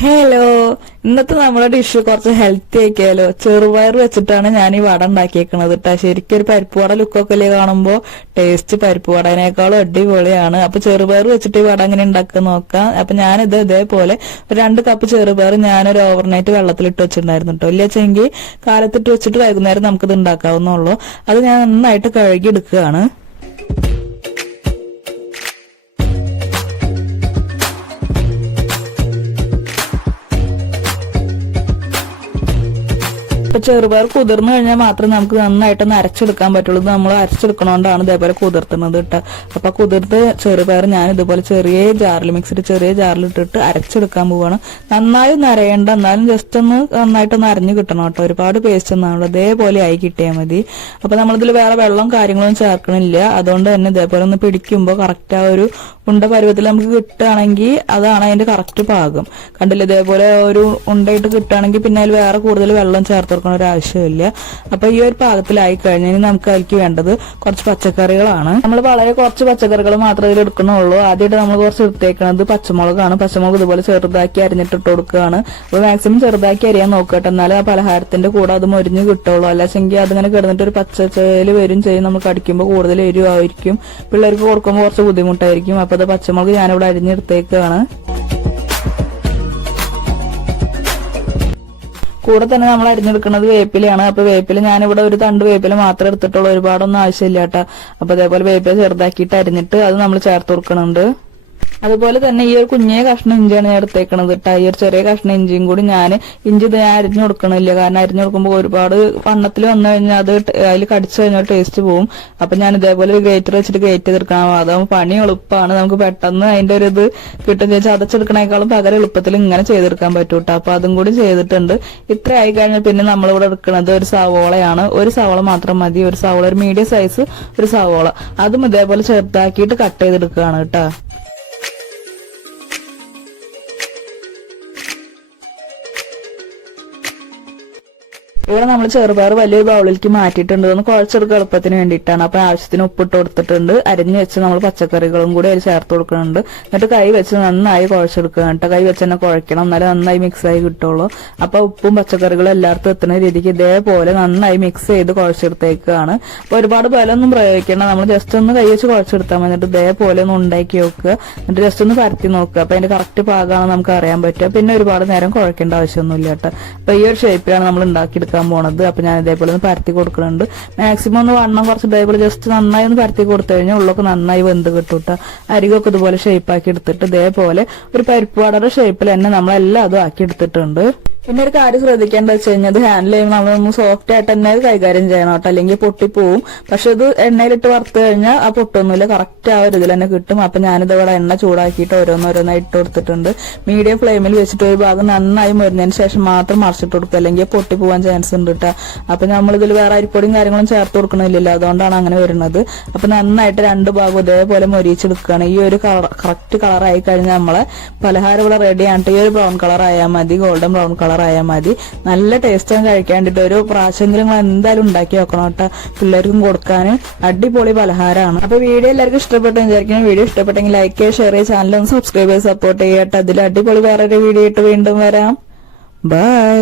Hello, ഇന്നത്തെ നമ്മുടെ dish കുറച്ച് ഹെൽത്തി ആക്കിയാലോ. ചെറുപയർ വെച്ചിട്ടാണ് ഞാൻ ഈ വട ഉണ്ടാക്കിയേക്കണത് കേട്ടോ. ശരിക്കും ഒരു പരിപ്പ് വട ലുക്കൊക്കെ അല്ലേ കാണുമ്പോ, ടേസ്റ്റ് പരിപ്പ് വടനേക്കാളും അടിപൊളിയാണ്. അപ്പൊ ചെറുപയർ വെച്ചിട്ട് ഈ വട എങ്ങനെ ഉണ്ടാക്കുക നോക്കാം. അപ്പൊ ഞാനിത് ഇതേപോലെ ഒരു 2 കപ്പ് ചെറുപയർ ഞാനൊരു ഓവർനൈറ്റ് വെള്ളത്തിലിട്ട് വെച്ചിട്ടുണ്ടായിരുന്നു കേട്ടോ. ഇല്ല വെച്ചെങ്കിൽ കാലത്തിട്ട് വെച്ചിട്ട് വൈകുന്നേരം നമുക്കിത് ഉണ്ടാക്കാവുന്നുള്ളൂ. അത് ഞാൻ നന്നായിട്ട് കഴുകി എടുക്കുകയാണ്. ചെറുപയർ കുതിർന്നു കഴിഞ്ഞാൽ മാത്രമേ നമുക്ക് നന്നായിട്ടൊന്ന് അരച്ചെടുക്കാൻ പറ്റുള്ളൂ. നമ്മൾ അരച്ചെടുക്കണോണ്ടാണ് ഇതേപോലെ കുതിർത്തുന്നത് കേട്ടോ. അപ്പൊ കുതിർത്ത് ചെറുപയർ ഞാൻ ഇതുപോലെ ചെറിയ ജാറിൽ ഇട്ടിട്ട് അരച്ചെടുക്കാൻ പോവാണ്. നന്നായി ഒന്ന് അരയേണ്ട, എന്നാലും ജസ്റ്റ് ഒന്ന് നന്നായിട്ടൊന്ന് അരഞ്ഞു കിട്ടണം കേട്ടോ. ഒരുപാട് പേസ്റ്റ് ഒന്നാണല്ലോ, ഇതേപോലെ ആയി കിട്ടിയാൽ മതി. അപ്പൊ നമ്മളിതിൽ വേറെ വെള്ളം കാര്യങ്ങളൊന്നും ചേർക്കണില്ല. അതുകൊണ്ട് തന്നെ ഇതേപോലെ ഒന്ന് പിടിക്കുമ്പോൾ കറക്റ്റ് ആ ഒരു ഉണ്ട പരുവത്തിൽ നമുക്ക് കിട്ടുകയാണെങ്കിൽ അതാണ് അതിന്റെ കറക്റ്റ് പാകം. കണ്ടില്ല, ഇതേപോലെ ഒരു ഉണ്ടയിട്ട് കിട്ടുകയാണെങ്കിൽ പിന്നെ അതിൽ വേറെ കൂടുതൽ വെള്ളം ചേർത്ത് കൊടുക്കണ ഒരു ആവശ്യമില്ല. അപ്പൊ ഈ ഒരു പാകത്തിലായി കഴിഞ്ഞാൽ നമുക്ക് അതിലേക്ക് വേണ്ടത് കുറച്ച് പച്ചക്കറികളാണ്. നമ്മൾ വളരെ കുറച്ച് പച്ചക്കറികൾ മാത്രമേ ഇതിൽ എടുക്കണുള്ളൂ. ആദ്യമായിട്ട് നമ്മൾ കുറച്ച് എടുത്തേക്കുന്നത് പച്ചമുളകാണ്. പച്ചമുളക് ഇതുപോലെ ചെറുതാക്കി അരിഞ്ഞിട്ട് ഇട്ട് കൊടുക്കുകയാണ്. അപ്പൊ മാക്സിമം ചെറുതാക്കി അരിയാൻ നോക്കട്ടെ, എന്നാലും ആ പലഹാരത്തിന്റെ കൂടെ അത് മൊരിഞ്ഞ് കിട്ടുള്ളൂ. അല്ലാച്ചെങ്കിൽ അതിങ്ങനെ കിടന്നിട്ട് ഒരു പച്ചച്ചേല് വരും ചെയ്യും. നമ്മൾ കടിക്കുമ്പോൾ കൂടുതൽ എരിവായിരിക്കും, പിള്ളേർക്ക് കൊടുക്കുമ്പോൾ കുറച്ച് ബുദ്ധിമുട്ടായിരിക്കും. അപ്പൊ അത് പച്ചമുളക് ഞാനിവിടെ അരിഞ്ഞെടുത്തേക്കാണ്. കൂടെ തന്നെ നമ്മൾ അരിഞ്ഞെടുക്കുന്നത് വേപ്പിലയാണ്. അപ്പൊ വേപ്പില ഞാനിവിടെ ഒരു തണ്ട് വേപ്പില മാത്രമേ എടുത്തിട്ടുള്ളൂ, ഒരുപാടൊന്നും ആവശ്യമില്ല കേട്ടോ. അപ്പൊ അതേപോലെ വേപ്പില ചെറുതാക്കിയിട്ട് അരിഞ്ഞിട്ട് അത് നമ്മൾ ചേർത്ത് കൊടുക്കുന്നുണ്ട്. അതുപോലെ തന്നെ ഈ ഒരു കുഞ്ഞേ കഷ്ണം ഇഞ്ചിയാണ് ഞാൻ എടുത്തേക്കണത് കേട്ടോ. ഈ ഒരു ചെറിയ കഷ്ണം ഇഞ്ചിയും കൂടി ഇഞ്ചി ഞാൻ അരിഞ്ഞു കൊടുക്കണില്ല, കാരണം അരിഞ്ഞു കൊടുക്കുമ്പോൾ ഒരുപാട് വണ്ണത്തിൽ വന്നു കഴിഞ്ഞാൽ അത് അതിൽ കടിച്ചു കഴിഞ്ഞാൽ ടേസ്റ്റ് പോകും. അപ്പൊ ഞാൻ ഇതേപോലെ ഒരു ഗ്രേറ്റർ വെച്ചിട്ട് ഗ്രേറ്റ് ചെയ്തെടുക്കണം. അതാകുമ്പോൾ പണി എളുപ്പമാണ്, നമുക്ക് പെട്ടെന്ന് അതിന്റെ ഒരു ഇത് കിട്ടും. ചതച്ചെടുക്കണേക്കാളും പകരം എളുപ്പത്തിൽ ഇങ്ങനെ ചെയ്തെടുക്കാൻ പറ്റും കേട്ടോ. അപ്പൊ അതും കൂടി ചെയ്തിട്ടുണ്ട്. ഇത്ര ആയി കഴിഞ്ഞാൽ പിന്നെ നമ്മളിവിടെ എടുക്കുന്നത് ഒരു സവോളയാണ്. ഒരു സവോള മാത്രം മതി. ഒരു സവോള, ഒരു മീഡിയം സൈസ് ഒരു സവോള, അതും ഇതേപോലെ ചെറുതാക്കിയിട്ട് കട്ട് ചെയ്തെടുക്കുകയാണ് കേട്ടോ. ഇവിടെ നമ്മൾ ചെറുപയർ വലിയൊരു ബൗളിലേക്ക് മാറ്റിയിട്ടുണ്ട്. ഒന്ന് കുഴച്ചെടുക്കുക എളുപ്പത്തിന് വേണ്ടിയിട്ടാണ്. അപ്പൊ ആവശ്യത്തിന് ഉപ്പിട്ട് കൊടുത്തിട്ടുണ്ട്. അരിഞ്ഞു വെച്ച് നമ്മൾ പച്ചക്കറികളും കൂടി അതിൽ ചേർത്ത് കൊടുക്കുന്നുണ്ട്. എന്നിട്ട് കൈ വെച്ച് നന്നായി കുഴച്ചെടുക്കുക കേട്ടോ. കൈ വെച്ച് തന്നെ കുഴക്കണം, എന്നാലും നന്നായി മിക്സ് ആയി കിട്ടുള്ളൂ. അപ്പൊ ഉപ്പും പച്ചക്കറികളും എല്ലായിടത്തും എത്തുന്ന രീതിക്ക് ഇതേപോലെ നന്നായി മിക്സ് ചെയ്ത് കുഴച്ചെടുത്തേക്കാണ്. അപ്പൊ ഒരുപാട് ബലമൊന്നും പ്രയോഗിക്കണം, നമ്മൾ ജസ്റ്റ് ഒന്ന് കൈ വെച്ച് കുഴച്ചെടുത്താൽ മതി. എന്നിട്ട് ഇതേപോലെ ഒന്ന് ഉണ്ടാക്കി നോക്കുക, എന്നിട്ട് ജസ്റ്റ് ഒന്ന് പരത്തി നോക്കുക. അപ്പൊ അതിന്റെ കറക്റ്റ് പാകമാണ് നമുക്ക് അറിയാൻ പറ്റുക. പിന്നെ ഒരുപാട് നേരം കുഴക്കേണ്ട ആവശ്യമൊന്നുമില്ല കേട്ടോ. അപ്പൊ ഈ ഒരു ഷേപ്പിലാണ് നമ്മൾ ഉണ്ടാക്കിയെടുക്കുക പോണത്. അപ്പൊ ഞാൻ ഇതേപോലെ ഒന്ന് പരത്തി കൊടുക്കുന്നുണ്ട്. മാക്സിമം ഒന്ന് വണ്ണം കുറച്ച് ഇതേപോലെ ജസ്റ്റ് നന്നായി ഒന്ന് പരത്തി കൊടുത്തു കഴിഞ്ഞാൽ ഉള്ളൊക്കെ നന്നായി വെന്ത് കിട്ടൂട്ട. അരികൊക്കെ ഇതുപോലെ ഷേപ്പാക്കി എടുത്തിട്ട് ഇതേപോലെ ഒരു പരിപ്പ് വടയുടെ ഷേപ്പിൽ തന്നെ നമ്മളെല്ലാം അതും ആക്കി എടുത്തിട്ടുണ്ട്. പിന്നെ ഒരു കാര്യം ശ്രദ്ധിക്കേണ്ടത് വെച്ച് കഴിഞ്ഞാൽ അത് ഹാൻഡിൽ ചെയ്യുമ്പോൾ നമ്മളൊന്ന് സോഫ്റ്റ് ആയിട്ട് തന്നെ കൈകാര്യം ചെയ്യണം കേട്ടോ, അല്ലെങ്കിൽ പൊട്ടിപ്പോവും. പക്ഷെ ഇത് എണ്ണയിലിട്ട് വറുത്ത് കഴിഞ്ഞാൽ ആ പൊട്ടൊന്നുമില്ല, കറക്റ്റ് ആ ഒരു ഇതിൽ തന്നെ കിട്ടും. അപ്പൊ ഞാനിത് ഇവിടെ എണ്ണ ചൂടാക്കിയിട്ട് ഓരോന്നോരോന്നായി ഇട്ട് കൊടുത്തിട്ടുണ്ട്. മീഡിയം ഫ്ലെയിമിൽ വെച്ചിട്ട് ഒരു ഭാഗം നന്നായി മൊരിഞ്ഞതിന് ശേഷം മാത്രം മറിച്ചിട്ട് കൊടുക്കുക, അല്ലെങ്കിൽ പൊട്ടിപ്പോവാൻ ചാൻസ് ഉണ്ട് കേട്ടോ. അപ്പൊ നമ്മളിതിൽ വേറെ അരിപ്പൊടിയും കാര്യങ്ങളും ചേർത്ത് കൊടുക്കണില്ലല്ലോ, അതുകൊണ്ടാണ് അങ്ങനെ വരുന്നത്. അപ്പൊ നന്നായിട്ട് 2 ഭാഗം ഇതേപോലെ മൊരിച്ചെടുക്കുകയാണ്. ഈ ഒരു കറക്റ്റ് കളറായി കഴിഞ്ഞാൽ നമ്മളെ പലഹാരം ഇവിടെ റെഡി ആയിട്ട് ഈ ഒരു ബ്രൗൺ കളർ ആയാൽ മതി, ഗോൾഡൻ ബ്രൗൺ കളർ ആയാൽ മതി. നല്ല ടേസ്റ്റ് കഴിക്കാൻ വേണ്ടിട്ട് ഒരു പ്രാവശ്യമെങ്കിലും നിങ്ങൾ എന്തായാലും ഉണ്ടാക്കി വെക്കണം കേട്ടോ. പിള്ളേർക്കും കൊടുക്കാൻ അടിപൊളി പലഹാരമാണ്. അപ്പൊ വീഡിയോ എല്ലാവർക്കും ഇഷ്ടപ്പെട്ടു വിചാരിക്കുന്നു. വീഡിയോ ഇഷ്ടപ്പെട്ടെങ്കിൽ ലൈക്ക് ചെയ്യുക, ഷെയർ ചെയ്യുക, ചാനൽ ഒന്ന് സബ്സ്ക്രൈബ് ചെയ്ത് സപ്പോർട്ട് ചെയ്യട്ടെ. അതിൽ അടിപൊളി വേറൊരു വീഡിയോ ഇട്ട് വീണ്ടും വരാം. ബൈ.